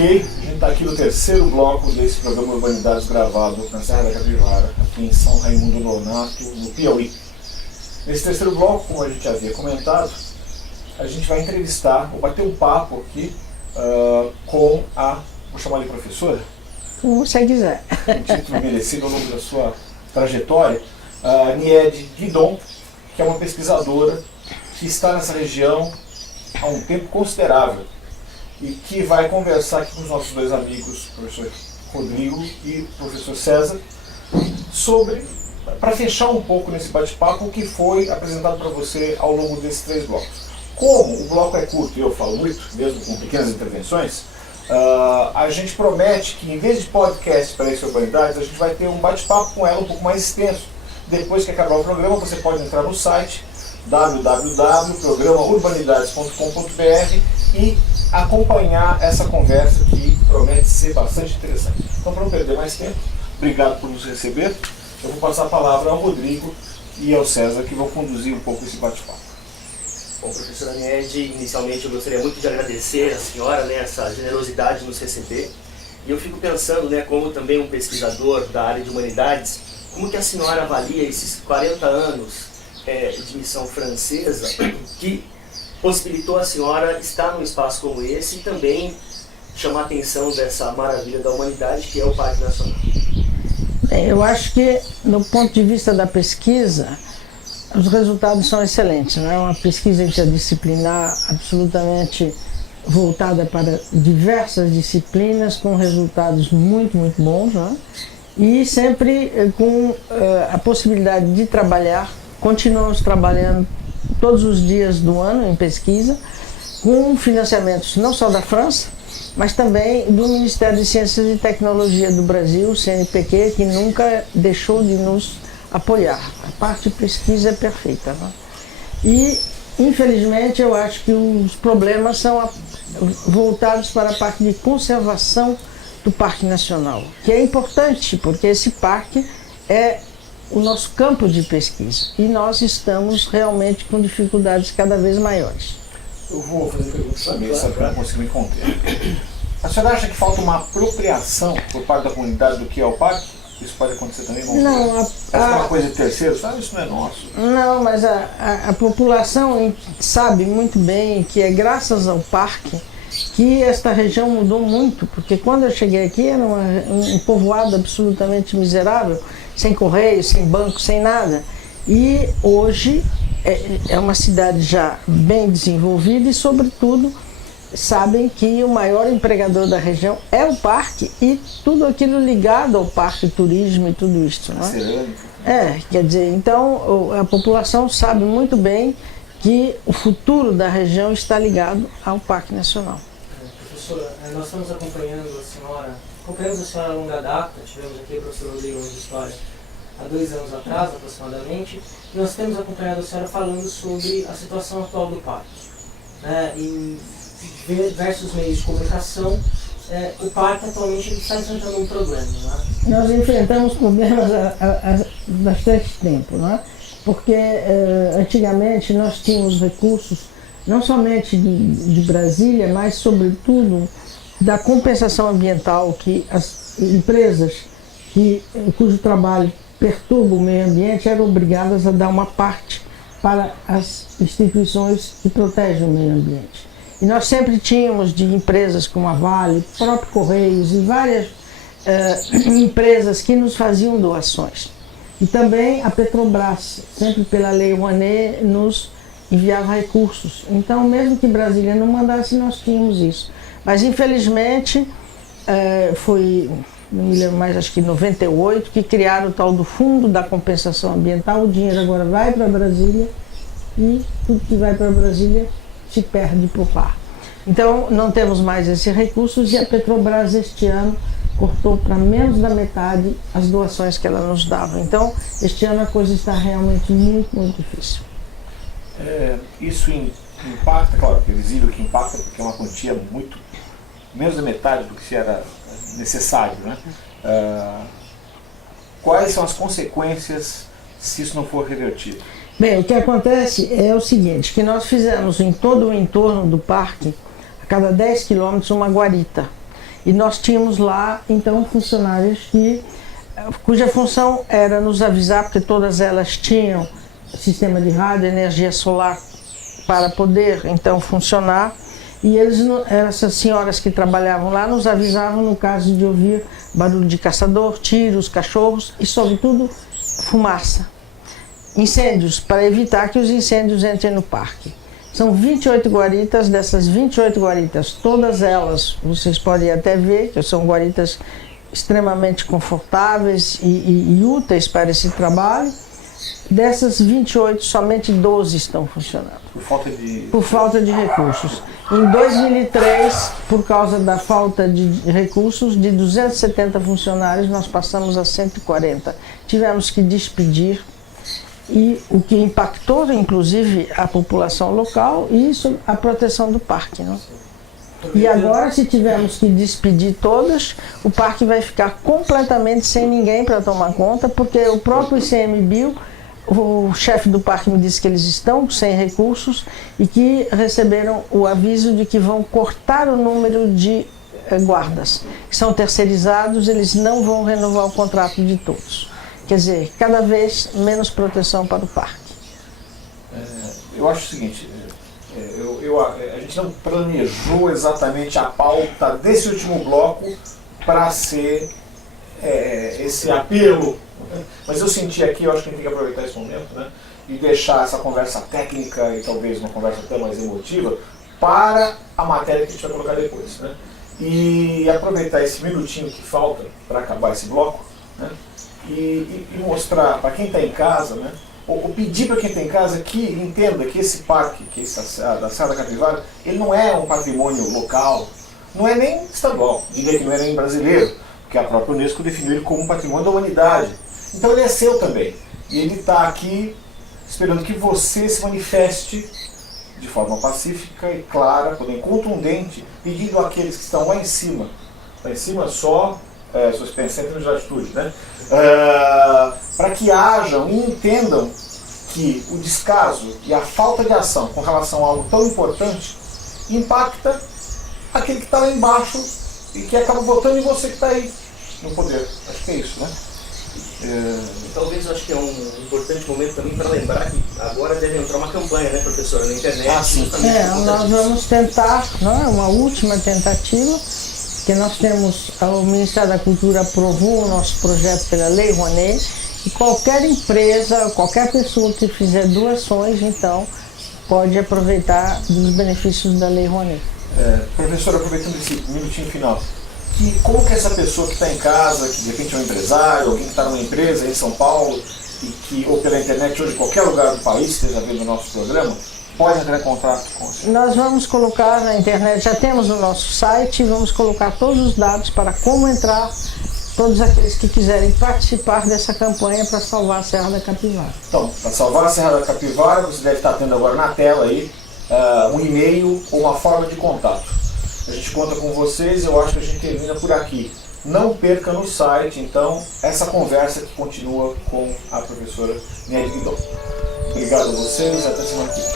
Ok, a gente está aqui no terceiro bloco desse programa Urbanidades gravado na Serra da Capivara, aqui em São Raimundo Nonato, no Piauí. Nesse terceiro bloco, como a gente havia comentado, a gente vai entrevistar, ou bater um papo aqui com a, vou chamar de professora? Como você quiser. Um título merecido ao longo da sua trajetória, a Niede Guidon, que é uma pesquisadora que está nessa região há um tempo considerável e que vai conversar aqui com os nossos dois amigos, o professor Rodrigo e o professor César, sobre, para fechar um pouco nesse bate-papo, o que foi apresentado para você ao longo desses 3 blocos. Como o bloco é curto e eu falo muito, mesmo com pequenas intervenções, a gente promete que, em vez de podcast para esse Urbanidades, a gente vai ter um bate-papo com ela um pouco mais extenso. Depois que acabar o programa, você pode entrar no site www.programaurbanidades.com.br e acompanhar essa conversa que promete ser bastante interessante. Então, para não perder mais tempo, obrigado por nos receber. Eu vou passar a palavra ao Rodrigo e ao César, que vão conduzir um pouco esse bate-papo. Bom, professora Niede, inicialmente eu gostaria muito de agradecer à senhora, né, essa generosidade de nos receber. E eu fico pensando, né, como também um pesquisador da área de humanidades, como que a senhora avalia esses 40 anos de missão francesa que possibilitou a senhora estar num espaço como esse e também chamar a atenção dessa maravilha da humanidade que é o Parque Nacional? Bem, eu acho que, do ponto de vista da pesquisa, os resultados são excelentes. Não é uma pesquisa interdisciplinar absolutamente voltada para diversas disciplinas, com resultados muito, muito bons, não é? E sempre com a possibilidade de trabalhar. Continuamos trabalhando todos os dias do ano em pesquisa, com financiamentos não só da França, mas também do Ministério de Ciências e Tecnologia do Brasil, CNPq, que nunca deixou de nos apoiar. A parte de pesquisa é perfeita, né? E, infelizmente, eu acho que os problemas são voltados para a parte de conservação do Parque Nacional, que é importante, porque esse parque é o nosso campo de pesquisa e nós estamos realmente com dificuldades cada vez maiores. Eu vou fazer perguntas também, só para conseguir me conter. A senhora acha que falta uma apropriação por parte da comunidade do que é o parque? Isso pode acontecer também? Não, essa é uma coisa de terceiro, sabe? Isso não é nosso. Não, mas a população sabe muito bem que é graças ao parque que esta região mudou muito, porque quando eu cheguei aqui era um povoado absolutamente miserável, sem correio, sem banco, sem nada. E hoje é uma cidade já bem desenvolvida e, sobretudo, sabem que o maior empregador da região é o parque e tudo aquilo ligado ao parque, turismo e tudo isso. Não é? Quer dizer, então a população sabe muito bem que o futuro da região está ligado ao Parque Nacional. Professora, nós estamos acompanhando a senhora a longa data, tivemos aqui o professor Rodrigo de História há 2 anos atrás, aproximadamente, e nós temos acompanhado a senhora falando sobre a situação atual do parque. Em diversos meios de comunicação, o parque atualmente ele está enfrentando um problema. Nós enfrentamos problemas há bastante tempo, porque antigamente nós tínhamos recursos não somente de Brasília, mas sobretudo da compensação ambiental, que as empresas cujo trabalho perturba o meio ambiente eram obrigadas a dar uma parte para as instituições que protegem o meio ambiente. E nós sempre tínhamos de empresas como a Vale, próprio Correios e várias empresas que nos faziam doações. E também a Petrobras, sempre pela Lei Rouanet, nos enviava recursos. Então, mesmo que Brasília não mandasse, nós tínhamos isso. Mas, infelizmente, foi, não me lembro mais, acho que em 98, que criaram o tal do Fundo da Compensação Ambiental. O dinheiro agora vai para Brasília e tudo que vai para Brasília se perde por lá. Então, não temos mais esses recursos e a Petrobras, este ano, cortou para menos da metade as doações que ela nos dava. Então, este ano a coisa está realmente muito, muito difícil. Isso impacta, claro, é visível que impacta, porque é uma quantia muito, menos da metade do que se era necessário, né? Quais são as consequências se isso não for revertido? Bem, o que acontece é o seguinte, que nós fizemos em todo o entorno do parque, a cada 10 quilômetros, uma guarita. E nós tínhamos lá, então, funcionários cuja função era nos avisar, porque todas elas tinham sistema de rádio, energia solar para poder, então, funcionar. E essas senhoras que trabalhavam lá nos avisavam no caso de ouvir barulho de caçador, tiros, cachorros e, sobretudo, fumaça. Incêndios, para evitar que os incêndios entrem no parque. São 28 guaritas, dessas 28 guaritas, todas elas, vocês podem até ver, que são guaritas extremamente confortáveis e úteis para esse trabalho. Dessas 28, somente 12 estão funcionando. Por falta de recursos. Em 2003, por causa da falta de recursos, de 270 funcionários, nós passamos a 140. Tivemos que despedir, e o que impactou, inclusive, a população local e isso, a proteção do parque, não? E agora, se tivermos que despedir todas, o parque vai ficar completamente sem ninguém para tomar conta, porque o próprio ICMBio, o chefe do parque me disse que eles estão sem recursos e que receberam o aviso de que vão cortar o número de guardas, que são terceirizados, eles não vão renovar o contrato de todos. Quer dizer, cada vez menos proteção para o parque. Eu acho o seguinte, a gente não planejou exatamente a pauta desse último bloco para ser esse apelo, né? Mas eu senti aqui, eu acho que a gente tem que aproveitar esse momento, né, e deixar essa conversa técnica e talvez uma conversa até mais emotiva para a matéria que a gente vai colocar depois, né? E aproveitar esse minutinho que falta para acabar esse bloco, né, e mostrar para quem está em casa, né, ou pedir para quem está em casa que entenda que esse parque, que da Serra da Capivara, ele não é um patrimônio local, não é nem estadual, diria que não é nem brasileiro, porque a própria Unesco definiu ele como um patrimônio da humanidade. Então ele é seu também. E ele está aqui esperando que você se manifeste de forma pacífica e clara, porém contundente, pedindo àqueles que estão lá em cima só suspensando de atitude, né? Para que hajam e entendam que o descaso e a falta de ação com relação a algo tão importante impacta aquele que está lá embaixo e que acaba votando em você que está aí no poder. Acho que é isso, né? Talvez eu acho que é um importante momento também para lembrar que agora deve entrar uma campanha, né, professora, na internet. Sim. Nós vamos tentar, não é? Uma última tentativa, que nós temos, o Ministério da Cultura aprovou o nosso projeto pela Lei Rouanet, e qualquer empresa, qualquer pessoa que fizer doações, então, pode aproveitar dos benefícios da Lei Rouanet. Professora, aproveitando esse minutinho final, como que essa pessoa que está em casa, que de repente é um empresário, alguém que está numa empresa em São Paulo, ou pela internet ou de qualquer lugar do país que esteja vendo o nosso programa, pode entrar em contato com você? Nós vamos colocar na internet, já temos no nosso site, vamos colocar todos os dados para como entrar, todos aqueles que quiserem participar dessa campanha para salvar a Serra da Capivara. Então, para salvar a Serra da Capivara, você deve estar tendo agora na tela aí um e-mail ou uma forma de contato. A gente conta com vocês e eu acho que a gente termina por aqui. Não perca no site, então, essa conversa que continua com a professora Niede Guidon. Obrigado a vocês e até semana que vem.